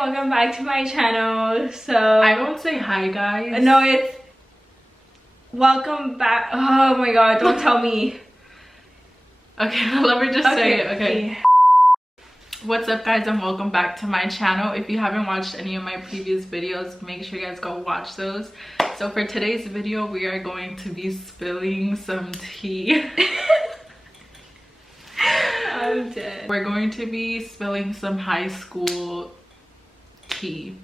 welcome back to my channel. So I don't say hi guys. No, it's welcome back. Oh my god, don't tell me. Okay, let me just say it. Okay. What's up guys, and welcome back to my channel. If you haven't watched any of my previous videos, make sure you guys go watch those. So for today's video, we are going to be spilling some tea. I'm dead. We're going to be spilling some high school tea.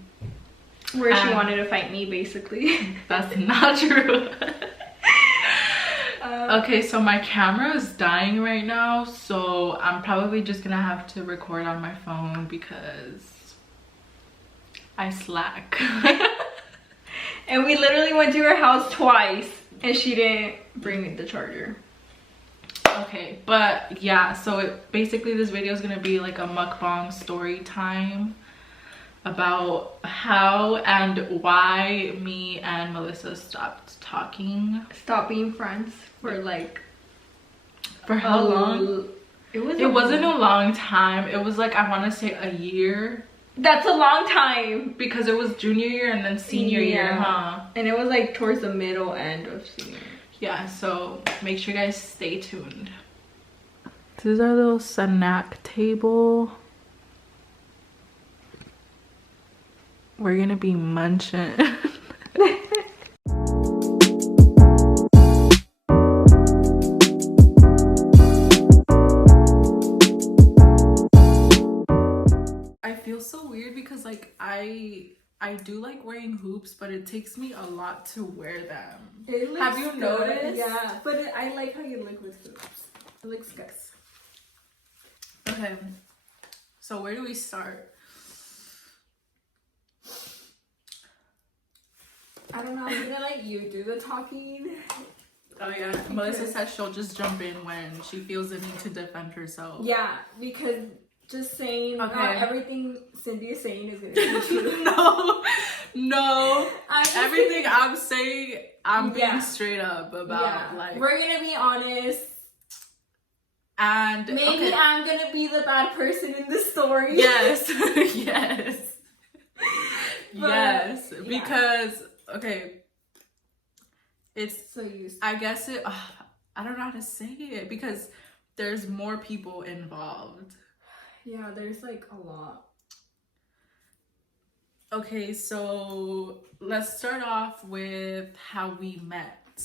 Where she wanted to fight me, basically. That's not true. Okay, so my camera is dying right now, so I'm probably just gonna have to record on my phone because I slack. And we literally went to her house twice and she didn't bring me the charger. Okay, but yeah, so basically this video is gonna be like a mukbang story time about how and why me and Melissa stopped talking. Stop being friends for like... For how long? It wasn't a long time. It was like, I want to say a year. That's a long time. Because it was junior year and then senior year, huh? And it was like towards the middle end of senior. Yeah, so make sure you guys stay tuned. This is our little snack table. We're gonna be munching. I feel so weird because like I do like wearing hoops, but it takes me a lot to wear them. Have you noticed? Yeah, but I like how you look with hoops. It looks good. Okay, so where do we start? I don't know, I'm gonna let you do the talking. Oh yeah, Melissa says she'll just jump in when she feels the need to defend herself. Yeah, because just saying everything Cindy is saying is gonna be true. No. Everything I'm saying, I'm being straight up about. Yeah. Like, we're gonna be honest. And maybe I'm gonna be the bad person in the story. Yes. Yes. But, yes. Because it's so used. I guess it. I don't know how to say it because there's more people involved. Yeah, there's like a lot. Okay, so let's start off with how we met.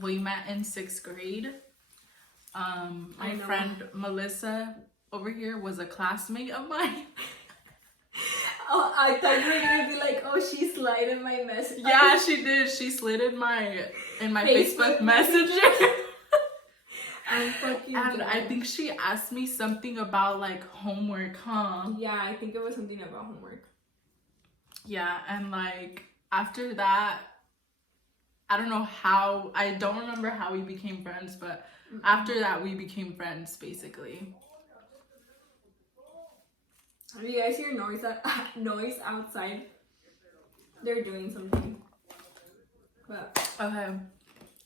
We met in 6th grade. My friend Melissa over here was a classmate of mine. Oh, I thought you were gonna be like, oh, she slid in my message. Yeah, she did. She slid in my Facebook Messenger. I'm fucking and dead. I think she asked me something about like homework, huh? Yeah, I think it was something about homework. Yeah, and like after that, I don't know how, I don't remember how we became friends, but after that we became friends basically. Do you guys hear noise outside? They're doing something. But okay,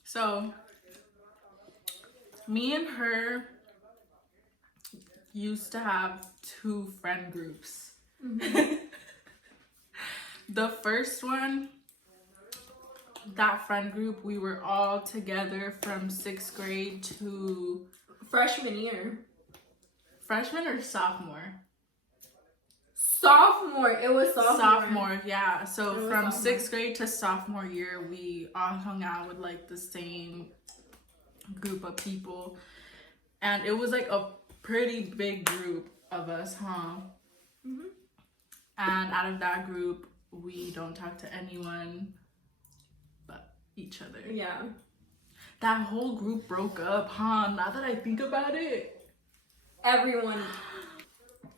so me and her used to have 2 friend groups. Mm-hmm. The first one, that friend group, we were all together from 6th grade to freshman year. Freshman or sophomore? Sophomore. It was sophomore. Sophomore, yeah. So from 6th grade to sophomore year, we all hung out with like the same group of people, and it was like a pretty big group of us, huh? Mm-hmm. And out of that group, we don't talk to anyone but each other. Yeah. That whole group broke up, huh? Now that I think about it. Everyone.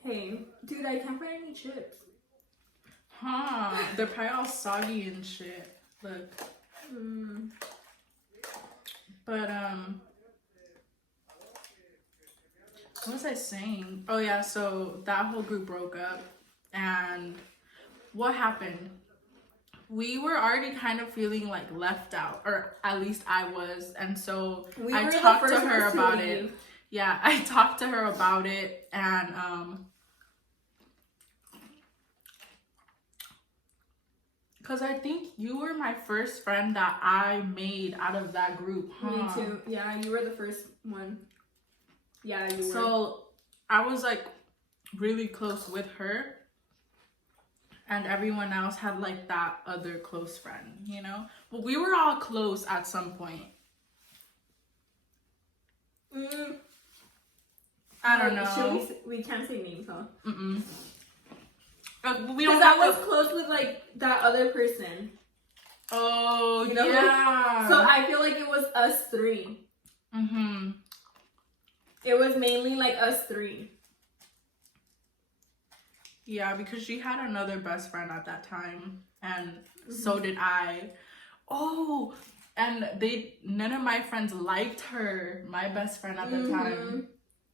Hey, dude, I can't find any chips. Huh. They're probably all soggy and shit. Look. But, what was I saying? Oh yeah, so that whole group broke up, and what happened? We were already kind of feeling like left out, or at least I was, and so I talked to her about it. Yeah, I talked to her about it, and Because I think you were my first friend that I made out of that group, huh? Me too. Yeah, you were the first one. Yeah, you were. So I was like really close with her. And everyone else had like that other close friend, you know? But we were all close at some point. I don't know. We can't say names, huh? We don't. Because I was close with like that other person. Oh, you know? Yeah. So I feel like it was us three. It was mainly like us three. Yeah, because she had another best friend at that time, and so did I. Oh, and none of my friends liked her. My best friend at the time.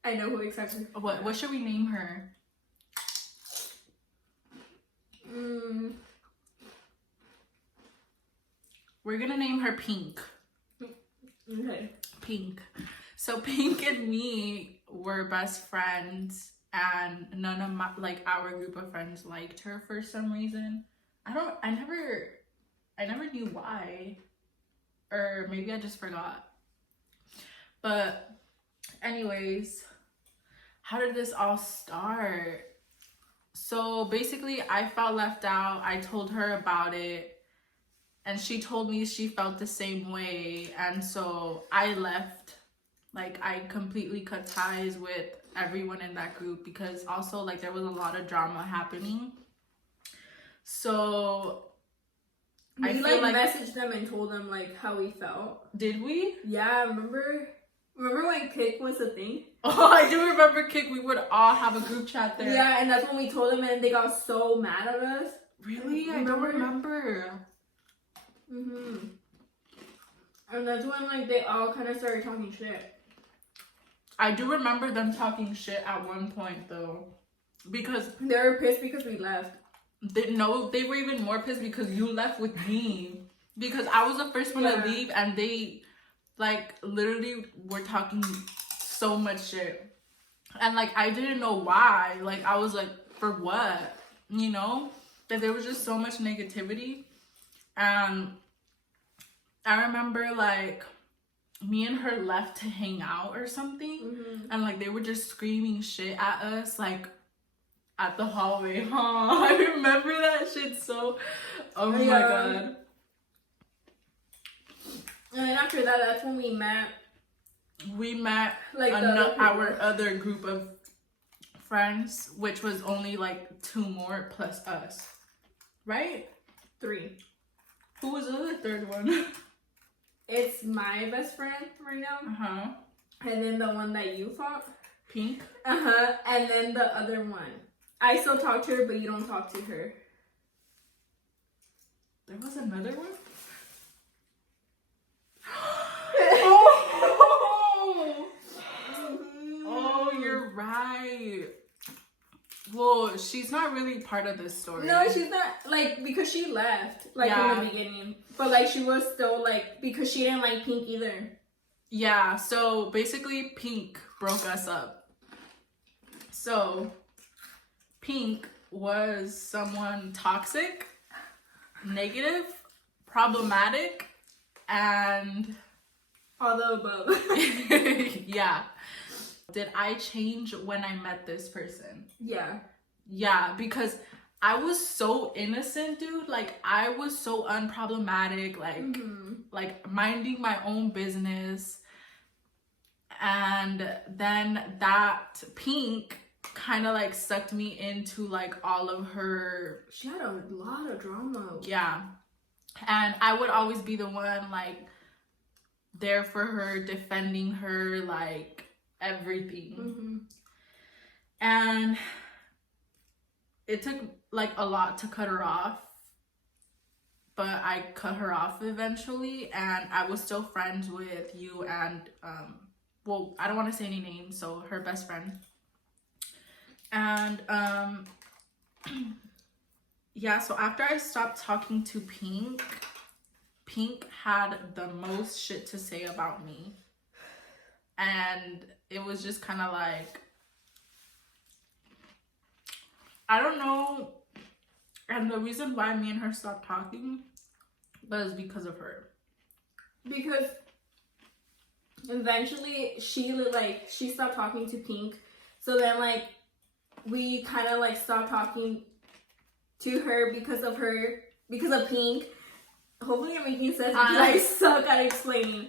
I know who exactly. What should we name her? We're gonna name her Pink. Okay. Pink. So Pink and me were best friends, and none of my our group of friends liked her for some reason. I never knew why, or maybe I just forgot. But anyways, how did this all start? So basically I felt left out. I told her about it, and she told me she felt the same way, and so I left. Like, I completely cut ties with everyone in that group, because also like there was a lot of drama happening. So we like messaged them and told them like how we felt. Did we? Yeah, remember when Kick was a thing? Oh, I do remember Kick. We would all have a group chat there. Yeah, and that's when we told them, and they got so mad at us. Really? I don't remember. And that's when like they all kind of started talking shit. I do remember them talking shit at one point though, because they were pissed because we left. They were even more pissed because you left with me, because I was the first one to leave, and they like literally were talking so much shit, and like I didn't know why. Like I was like, for what? You know, that there was just so much negativity. And I remember like me and her left to hang out or something, and like they were just screaming shit at us like at the hallway, huh? I remember that shit so. Oh my god. And then after that, that's when we met. We met like our other group of friends, which was only like 2 more plus us, right? 3. Who was the third one? It's my best friend right now. And then the one that you fought. Pink. And then the other one. I still talk to her, but you don't talk to her. There was another one? Oh, you're right. Well, she's not really part of this story. No, she's not, like, because she left, like, in the beginning. But, like, she was still, like, because she didn't like Pink either. Yeah, so basically Pink broke us up. So Pink was someone toxic, negative, problematic, and all the above. Yeah. Did I change when I met this person? Yeah. Yeah, because I was so innocent, dude. Like, I was so unproblematic, like minding my own business. And then that Pink kind of like sucked me into like all of her. She had a lot of drama. Yeah. And I would always be the one like there for her, defending her, like everything. And it took like a lot to cut her off, but I cut her off eventually, and I was still friends with you and well, I don't want to say any names, so her best friend. And yeah, so after I stopped talking to Pink, Pink had the most shit to say about me. And it was just kind of like, I don't know And the reason why me and her stopped talking was because of her. Because eventually she stopped talking to Pink. So then like we kind of like stopped talking to her because of Pink. Hopefully I'm making sense because I suck at explaining.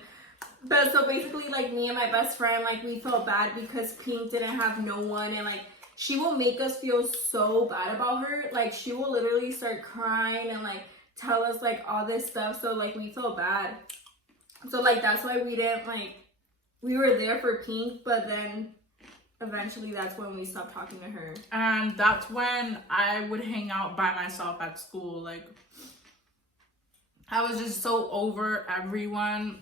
But so basically like me and my best friend, like we felt bad because Pink didn't have no one, and like she will make us feel so bad about her. Like she will literally start crying and like tell us like all this stuff. So like we felt bad. So like that's why we didn't like, we were there for Pink, but then eventually that's when we stopped talking to her. And that's when I would hang out by myself at school. Like I was just so over everyone.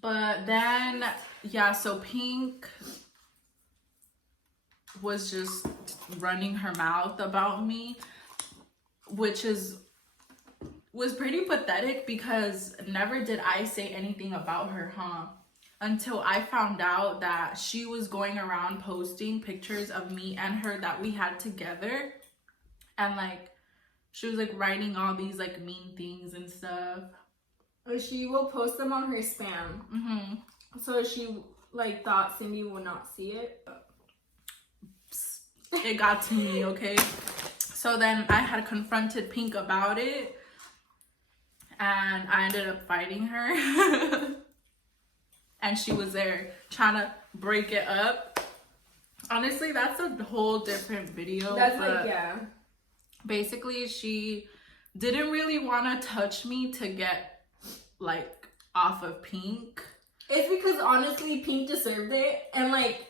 But then, yeah, so Pink was just running her mouth about me, which was pretty pathetic because never did I say anything about her, until I found out that she was going around posting pictures of me and her that we had together, and like she was like writing all these like mean things and stuff. She will post them on her spam. So she like thought Cindy would not see it. It got to me, okay? So then I had confronted Pink about it, and I ended up fighting her. And she was there trying to break it up. Honestly, that's a whole different video. That's like, yeah. Basically, she didn't really want to touch me to get like off of Pink. It's because honestly Pink deserved it, and like,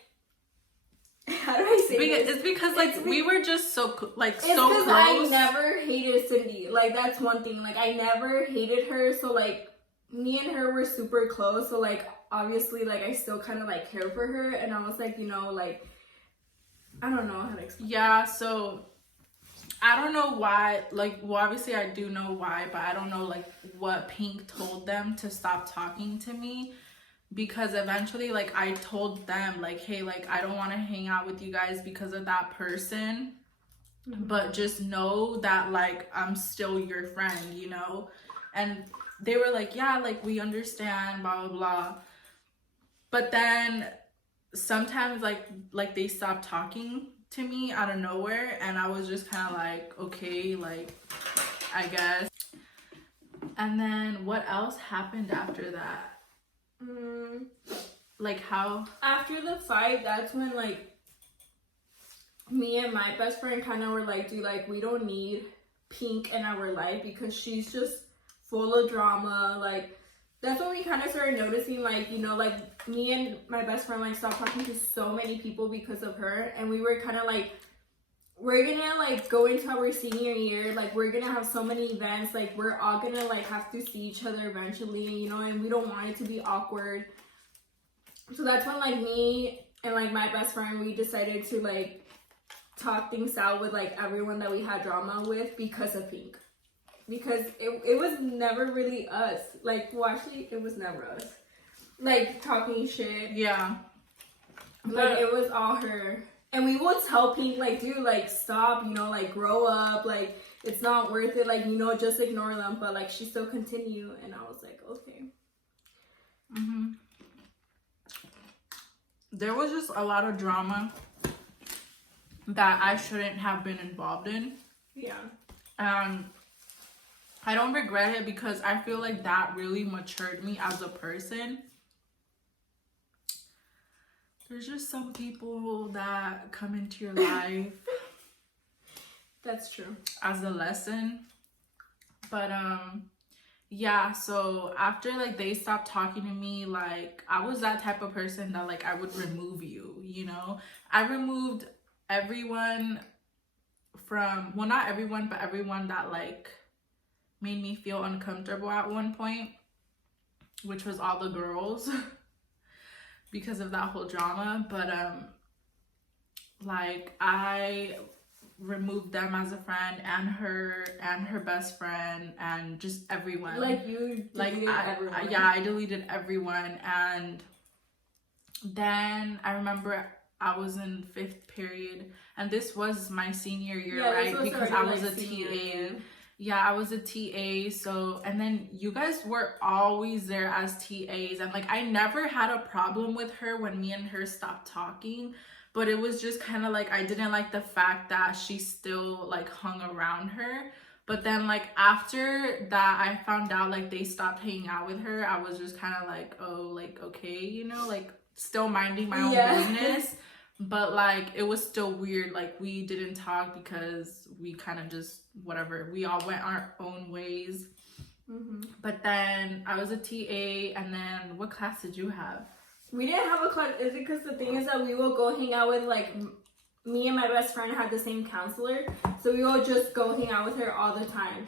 how do I say this? It's because like we were just so so close. I never hated Cindy. Like that's one thing. Like I never hated her. So like me and her were super close. So like obviously like I still kind of like care for her, and I was like, you know, like I don't know how to explain. Yeah. So I don't know why. Like, well, obviously I do know why, but I don't know like what Pink told them to stop talking to me. Because eventually, like, I told them, like, hey, like, I don't want to hang out with you guys because of that person. But just know that, like, I'm still your friend, you know? And they were like, yeah, like, we understand, blah, blah, blah. But then sometimes, like they stopped talking to me out of nowhere. And I was just kind of like, okay, like, I guess. And then what else happened after that? Like how after the fight, that's when like me and my best friend kind of were like, dude, like we don't need Pink in our life because she's just full of drama. Like that's when we kind of started noticing, like, you know, like me and my best friend like stopped talking to so many people because of her, and we were kind of like, we're gonna like go into our senior year, like we're gonna have so many events, like we're all gonna like have to see each other eventually, you know, and we don't want it to be awkward. So that's when like me and like my best friend, we decided to like talk things out with like everyone that we had drama with because of Pink. Because it was never really us. Like, well, actually it was never us, like talking shit. Yeah, like it was all her. And we would tell Pink, like, dude, like, stop, you know, like, grow up, like, it's not worth it, like, you know, just ignore them. But, like, she still continued, and I was like, okay. There was just a lot of drama that I shouldn't have been involved in. Yeah. I don't regret it because I feel like that really matured me as a person. There's just some people that come into your life. That's true. As a lesson. But yeah, so after like they stopped talking to me, like I was that type of person that like I would remove you, you know? I removed everyone from, well, not everyone, but everyone that like made me feel uncomfortable at one point, which was all the girls. Because of that whole drama. But like I removed them as a friend, and her best friend, and just everyone. Like you deleted everyone. I deleted everyone. And then I remember I was in 5th period, and this was my senior year, Yeah, right? Because I was like a senior TA. year. Yeah, I was a TA. So, and then you guys were always there as TAs, and like I never had a problem with her when me and her stopped talking, but it was just kind of like I didn't like the fact that she still like hung around her. But then like after that, I found out like they stopped hanging out with her. I was just kind of like, oh, like okay, you know, like still minding my own business. But like it was still weird, like we didn't talk because we kind of just whatever, we all went our own ways. But then I was a TA, and then what class did you have? We didn't have a class. Is it because the thing is that we will go hang out with like me and my best friend had the same counselor, so we will just go hang out with her all the time.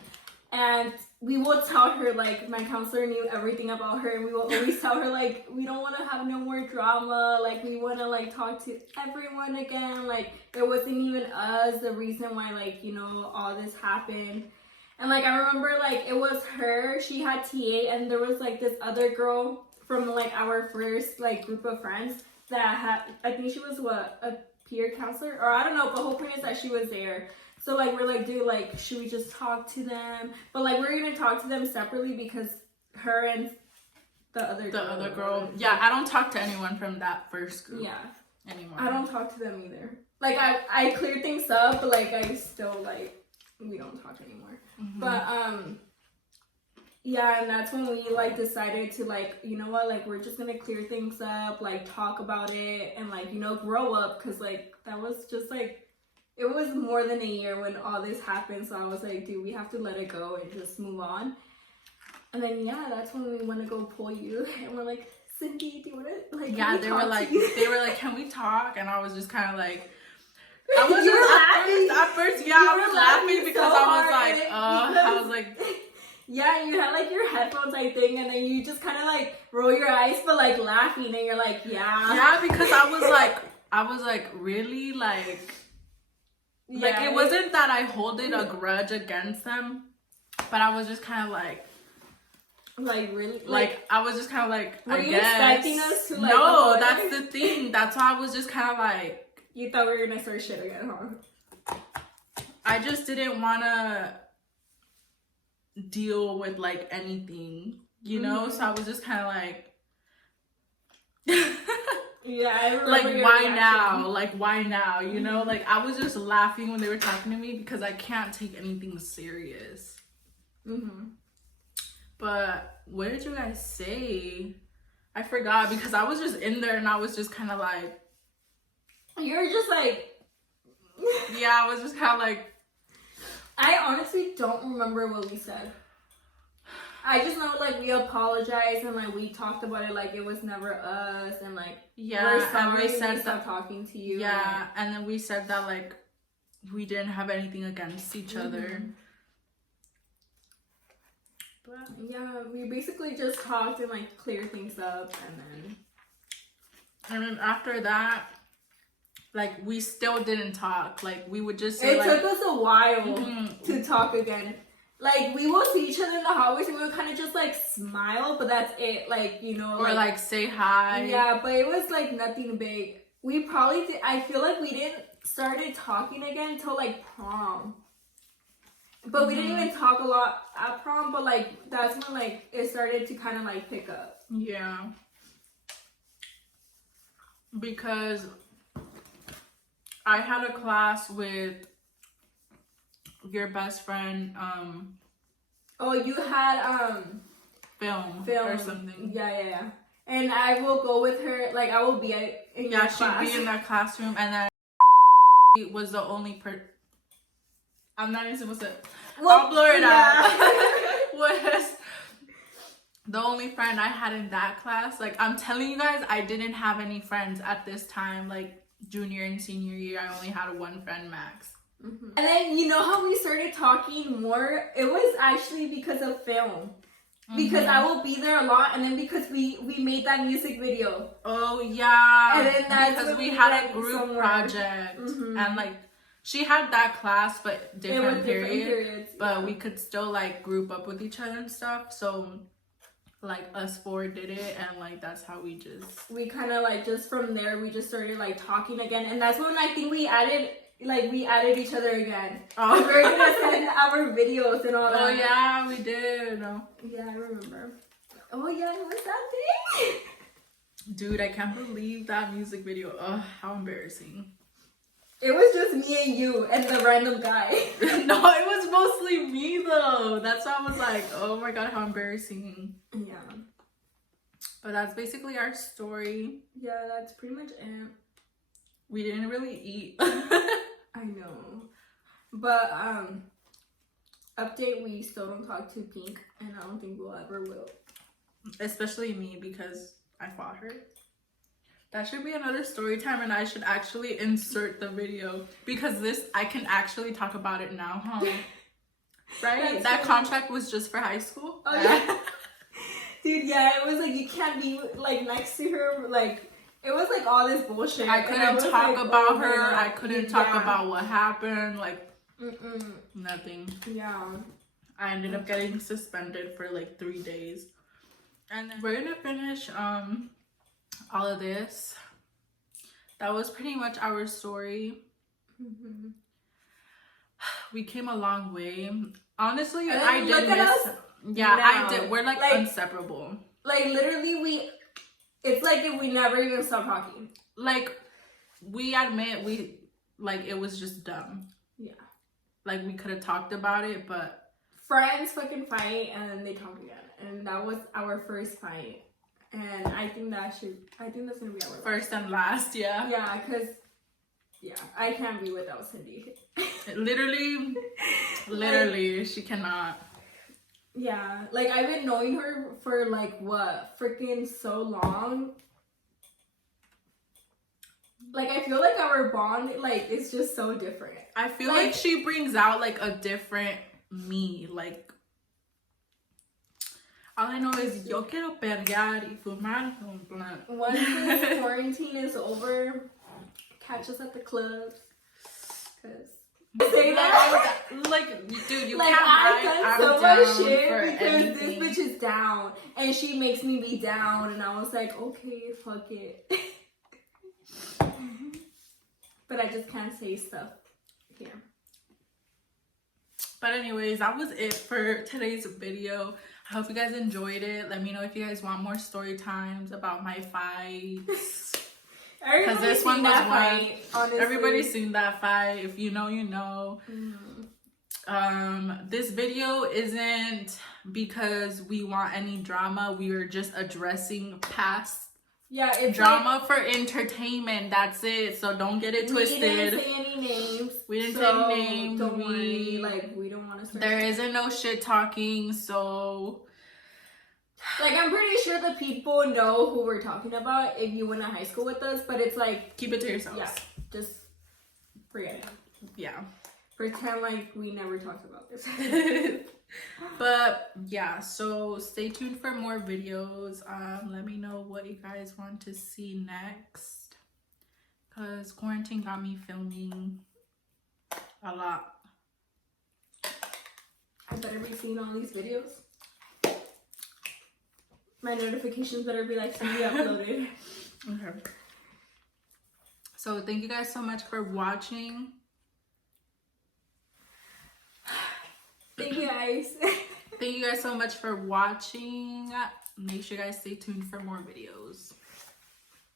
And we will tell her, like, my counselor knew everything about her, and we will always tell her, like, we don't want to have no more drama, like, we want to, like, talk to everyone again, like, it wasn't even us the reason why, like, you know, all this happened. And, like, I remember, like, it was her, she had TA, and there was, like, this other girl from, like, our first, like, group of friends that had, I think she was, a peer counselor, or I don't know, but the whole point is that she was there. So, like, we're like, dude, like, should we just talk to them? But, like, we're going to talk to them separately because her and the other girl. Yeah, I don't talk to anyone from that first group. Yeah. Anymore. I don't talk to them either. Like, I clear things up, but, like, I still, like, we don't talk anymore. But, yeah, and that's when we, like, decided to, like, you know what, like, we're just going to clear things up, like, talk about it, and, like, you know, grow up, because, like, that was just, like, it was more than a year when all this happened, so I was like, dude, we have to let it go and just move on. And then, yeah, that's when we want to go pull you, and we're like, Cindy, do you want to, like, yeah, they were like, can we talk? And I was just kind of like, I was you just, at first, yeah, I was laughing because so I was like, yeah, you had, like, your headphones, I think, and then you just kind of, like, roll your eyes, but, like, laughing, and you're like, yeah. Yeah, because I was like, really? Like, yeah, like, it wasn't that I holded a grudge against them, but I was just kind of like, really? Like, I was just kind of like, were I you guess. expecting us to, like, no, that's the thing. That's why I was just kind of like. You thought we were going to start shit again, huh? I just didn't want to deal with, like, anything, you know? So I was just kind of like. Yeah, I remember. Like, your why reaction. now? Like, why now? You know? Like, I was just laughing when they were talking to me because I can't take anything serious. But what did you guys say? I forgot because I was just in there and I was just kind of like. You were just like. Yeah, I was just kind of like. I honestly don't remember what we said. I just know, like, we apologized and, like, we talked about it like it was never us, and, like, we're sorry and we said we stopped talking to you. Yeah, and then we said that, like, we didn't have anything against each other. But, yeah, we basically just talked and, like, cleared things up, and then after that, like, we still didn't talk. Like, we would just say, it like, took us a while to talk again. Like, we will see each other in the hallways and we would kind of just, like, smile, but that's it. Like, you know. Or, like, say hi. Yeah, but it was, like, nothing big. We probably did. I feel like we didn't started talking again until, like, prom. But we didn't even talk a lot at prom, but, like, that's when, like, it started to kind of, like, pick up. Yeah. Because I had a class with your best friend, Oh, you had, film or something. Yeah. And I will go with her, like, I will be in your class. Yeah, she'd be in that classroom, and then was the only I'm not even supposed to. I'll blur it out. Was the only friend I had in that class. Like, I'm telling you guys, I didn't have any friends at this time. Like, junior and senior year, I only had one friend max. And then, you know how we started talking more? It was actually because of film. Because I will be there a lot, and then because we made that music video. Oh, yeah. And then that's because we we had a group project. And, like, she had that class, but different periods. But we could still, like, group up with each other and stuff. So like us four did it, and like that's how we kind of like just from there we just started like talking again, and that's when I think we added each other again. Oh. We were gonna send our videos and all that. Oh yeah, we did. Yeah, I remember. Oh yeah, it was that thing. Dude, I can't believe that music video. Ugh, how embarrassing. It was just me and you and the random guy. No, it was mostly me though. That's why I was like, oh my god, how embarrassing. Yeah. But that's basically our story. Yeah, that's pretty much it. We didn't really eat. I know. But update, we still don't talk to Pink, and I don't think we'll ever will. Especially me, because I fought her. That should be another story time, and I should actually insert the video, because this, I can actually talk about it now, huh? Right? That contract was just for high school. Oh yeah. Dude, yeah, it was like you can't be like next to her, like it was like all this bullshit. I couldn't talk about her. I couldn't talk about what happened. Like nothing. Yeah. I ended up getting suspended for like 3 days. And then we're gonna finish all of this. That was pretty much our story. We came a long way. Honestly, I did miss. Yeah, now. I did. We're like inseparable. Like literally, it's like if we never even stopped talking. Like we admit it was just dumb. Yeah. Like we could have talked about it, but friends fucking fight and then they talk again, and that was our first fight. And I think that's gonna be our first and last. Yeah. Yeah, cause I can't be without Cindy. Literally, she cannot. Yeah, like I've been knowing her for like what, freaking so long. Like I feel like our bond like is just so different. I feel like she brings out like a different me. Like all I know is yo quiero perrear y fumar un blunt. Once this quarantine is over, catch us at the clubs. Cause say that like dude, you like can't I've lie. done so much shit because this bitch is down and she makes me be down, and I was like, okay, fuck it. But I just can't say stuff here. But anyways, that was it for today's video. I hope you guys enjoyed it. Let me know if you guys want more story times about my fights. Because this one was one. Everybody's seen that fight. If you know, you know. This video isn't because we want any drama. We are just addressing past it's drama for entertainment. That's it. So don't get it twisted. We didn't say any names. Don't worry. Like we don't want to. There isn't no shit talking. So. Like, I'm pretty sure the people know who we're talking about if you went to high school with us, but it's like... Keep it to yourselves. Yeah, just forget it. Yeah. Pretend like we never talked about this. But, yeah, so stay tuned for more videos. Let me know what you guys want to see next. Because quarantine got me filming a lot. I better be seeing all these videos. My notifications better be like somebody uploaded. Okay. So thank you guys so much for watching. Thank you guys. Thank you guys so much for watching. Make sure you guys stay tuned for more videos.